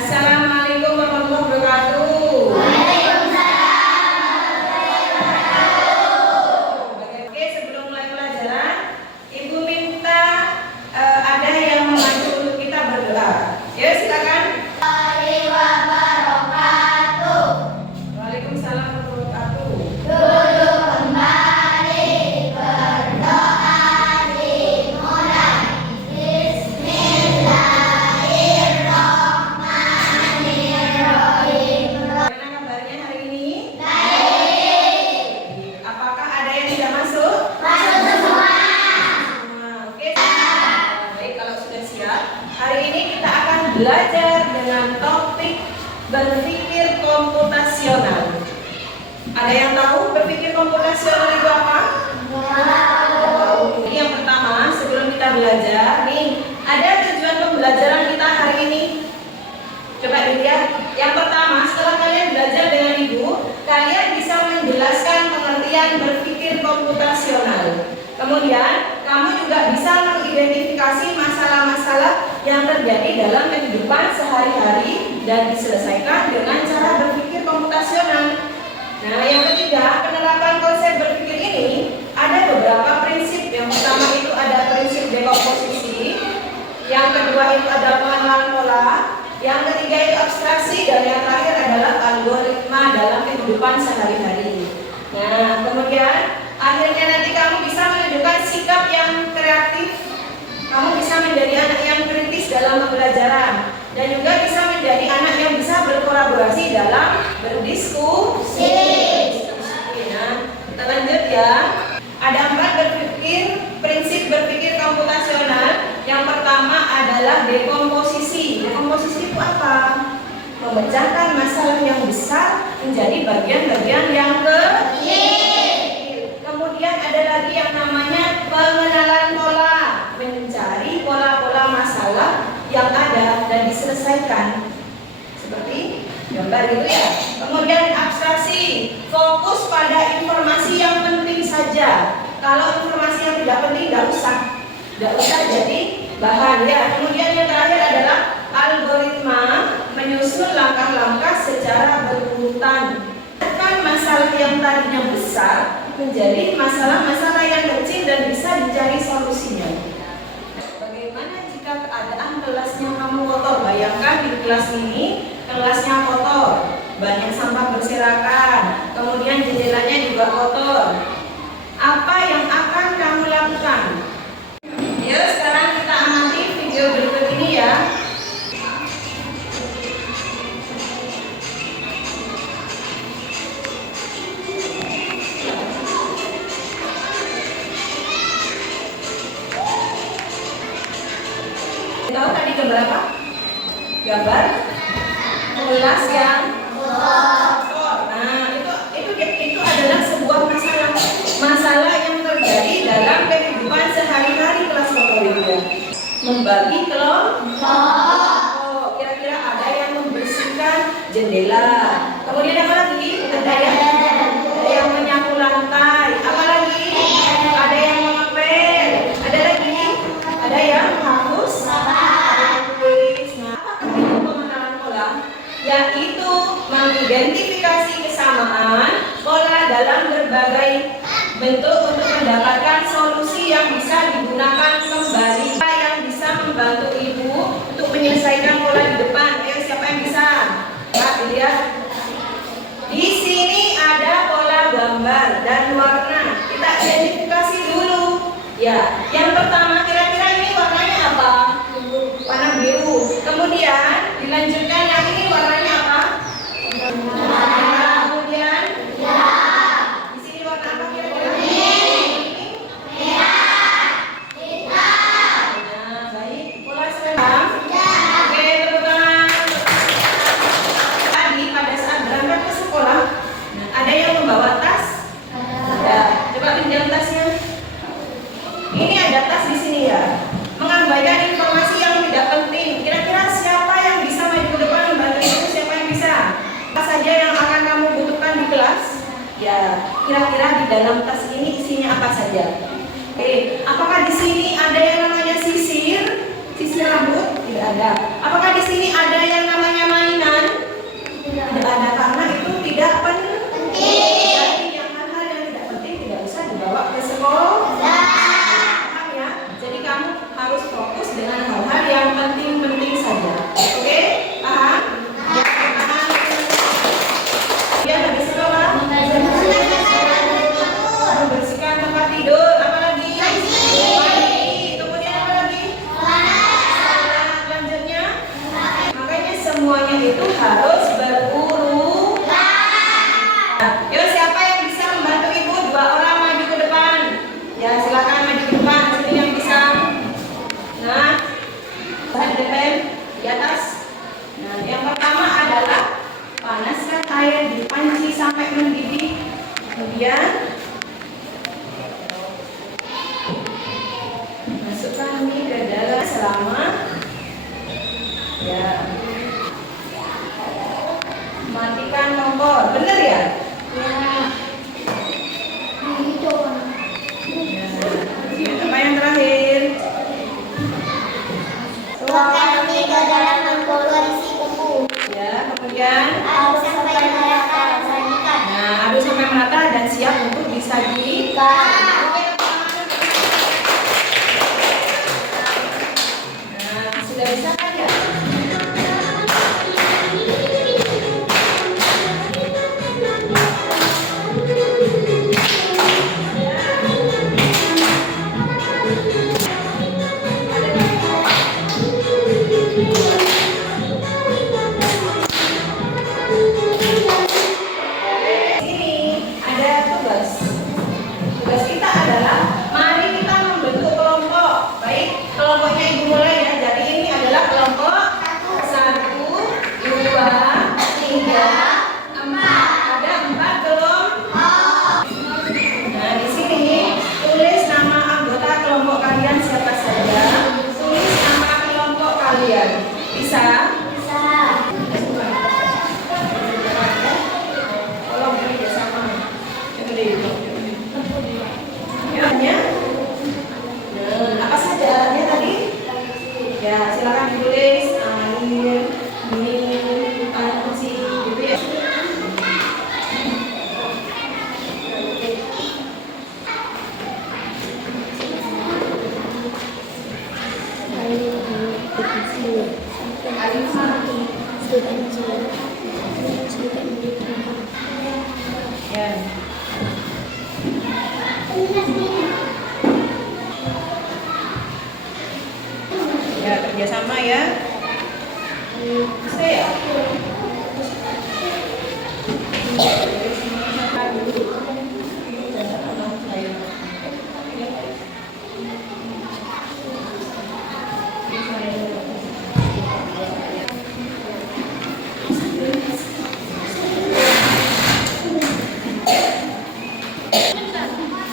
Assalamualaikum warahmatullahi wabarakatuh. Oke, sebelum mulai pelajaran, Ibu minta ada yang membantu untuk kita berdoa. Ya, silakan. Waalaikumsalam warahmatullahi wabarakatuh. Bagaimana kabarnya hari ini? Apakah ada yang tidak masuk? Oke. Baik, kalau sudah siap, hari ini kita akan belajar dengan topik berpikir komputasional. Ada yang tahu berpikir komputasional itu apa? Ini yang pertama, sebelum kita belajar, nih, ada tujuan pembelajaran kita hari ini. Coba dilihat. Yang pertama, setelah kalian belajar dengan Ibu, kalian bisa menjelaskan pengertian berpikir komputasional. Kemudian, kamu juga bisa mengidentifikasi masalah-masalah yang terjadi dalam kehidupan sehari-hari dan diselesaikan dengan cara berpikir komputasional. Nah, yang ketiga, penerapan konsep berpikir ini ada beberapa prinsip. Yang pertama itu ada prinsip dekomposisi, yang kedua itu ada pengenalan pola, yang ketiga itu abstraksi, dan yang terakhir adalah algoritma dalam kehidupan sehari-hari. Nah, kemudian akhirnya nanti kamu bisa menunjukkan sikap yang kreatif, kamu bisa menjadi anak yang kritis dalam pembelajaran, dan juga bisa menjadi anak yang bisa berkolaborasi dalam berdiskusi. Nah, kita lanjut ya. Ada 4 prinsip berpikir komputasional. Yang pertama adalah dekomposisi. Dekomposisi itu apa? Memecahkan masalah yang besar menjadi bagian-bagian yang kecil. Kemudian ada lagi yang namanya pengenalan pola, mencari pola-pola masalah yang ada dan diselesaikan. Seperti gambar gitu ya. Kemudian abstraksi, fokus pada informasi yang penting saja. Kalau informasi yang tidak penting tidak usah jadi bahan ya. Kemudian yang terakhir adalah algoritma, menyusun langkah-langkah secara berurutan. Kan masalah yang tadinya besar menjadi masalah-masalah yang kecil dan bisa dicari solusinya. Bagaimana jika keadaan kelasnya kamu kotor? Bayangkan di kelas ini kelasnya kotor, banyak sampah berserakan, kemudian jendelanya juga kotor. Apa yang akan kamu lakukan? Yuk, sekarang kita amati video berikut ini ya. Tahu tadi gambar apa? Gambar kelas yang kotor. Nah, itu adalah sebuah masalah yang terjadi dalam kehidupan sehari-hari kelas kotor itu ya. Membagi kelompok. Kira-kira ada yang membersihkan jendela. Kemudian apa lagi? Ada yang menyapu lantai. Apa lagi? Ada yang mengepel. Ada lagi? Ada yang menghapus. Yaitu mengidentifikasi kesamaan pola dalam berbagai bentuk untuk mendapatkan solusi yang bisa digunakan kembali, yang bisa membantu Ibu untuk menyelesaikan pola di depan. Siapa yang bisa? Lihat. Di sini ada pola gambar dan warna. Kita identifikasi dulu. Ya, yang pertama kira-kira ini warnanya apa? Warna biru. Kemudian dilanjutkan yang ini warnanya apa? Kemudian di sini warna apa kira-kira? Nah, baik. Pola sekarang. Oke, tepuk tangan. Tadi pada saat berangkat ke sekolah, ada yang membawa tas? Ada. Coba pinjam tasnya. Ini ada tas di sini ya. Mengabaikan informasi yang tidak penting. Kira-kira siapa yang bisa maju ke depan membantu itu? Siapa yang bisa? Apa saja yang akan kamu butuhkan di kelas? Ya, kira-kira di dalam tas ini isinya apa saja? Oke, apakah di sini ada yang namanya sisir rambut? Tidak ada. Apakah di sini ada yang namanya semuanya itu harus berurutan. Yuk, siapa yang bisa membantu ibu? 2 orang maju ke depan. Ya, silakan maju ke depan. Sini yang bisa. Nah, di depan, di atas. Nah, yang pertama adalah panaskan air di panci sampai mendidih. Kemudian masukkan mie ke dalam selama ya. Matikan kompor. Benar ya? Apa yang terakhir? Tuangkan mie ke dalam mangkok berisi bumbu. Ya, kemudian Aduk sampai merata dan sajikan. nah, aduk sampai merata dan siap untuk disajikan. Nah, sudah bisa kan ya? Tugas kita adalah mari kita membentuk kelompok. Baik, kelompoknya ibu mulai ya. Jadi ini adalah kelompok 1, 2, 3, 4. Ada 4 belum? Nah, di sini tulis nama anggota kelompok kalian siapa saja. Tulis nama kelompok kalian. Bisa? Tolong kerjasama. Alatnya, apa saja alatnya tadi? Ya, silakan ditulis air, mie, panci, gitu ya. Ya. Ya, kerjasama ya. Bisa ya?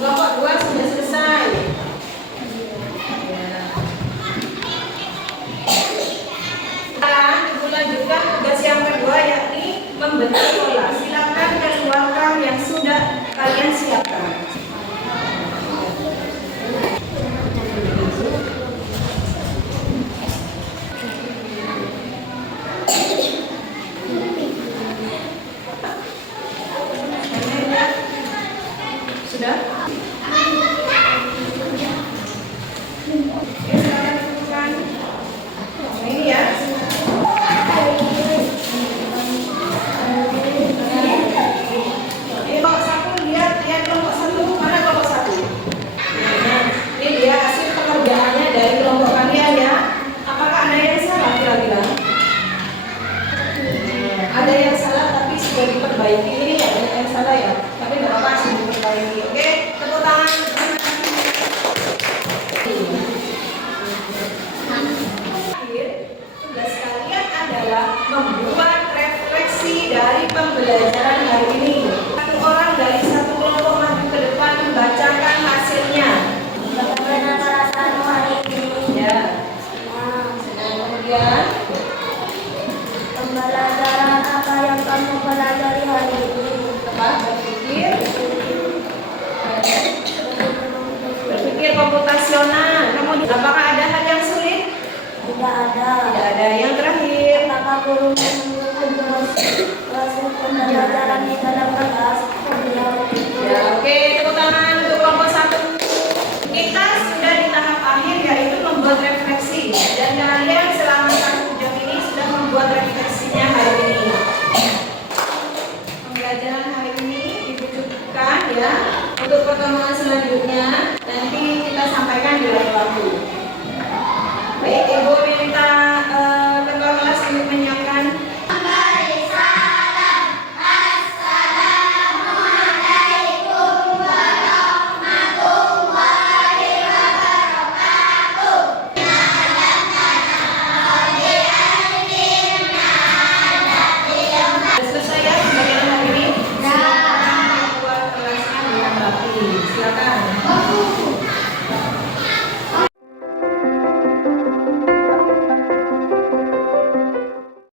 Kelompok 2 sudah selesai. Ibu lanjutkan tugas yang kedua, yakni membentuk pola. Silakan keluarkan yang sudah kalian siapkan. Sudah? Oke, silakan tentukan. Nah, ini ya. Ini kelompok 1, lihat kelompok 1. Mana kelompok 1? Nah, ini dia hasil pengerjaannya dari kelompok kalian ya. Apakah ada yang salah kira-kira? Ada yang salah tapi sudah diperbaiki. Ini ya, ada yang salah ya. Tapi tidak apa-apa, sudah diperbaiki. Oke, tepuk tangan. Tugas kalian adalah membuat refleksi dari pembelajaran hari ini. Satu orang dari satu kelompok maju ke depan membacakan hasilnya. Bagaimana perasaanmu hari ini? Ya. Kemudian Pembelajaran apa yang kamu pelajari hari ini? apa? Berpikir komputasional. Kemudian apakah ada hal yang sulit? Tidak ada. Tidak ada. Yang terakhir, Apakah guru mendukung proses pembelajaran di dalam kelas?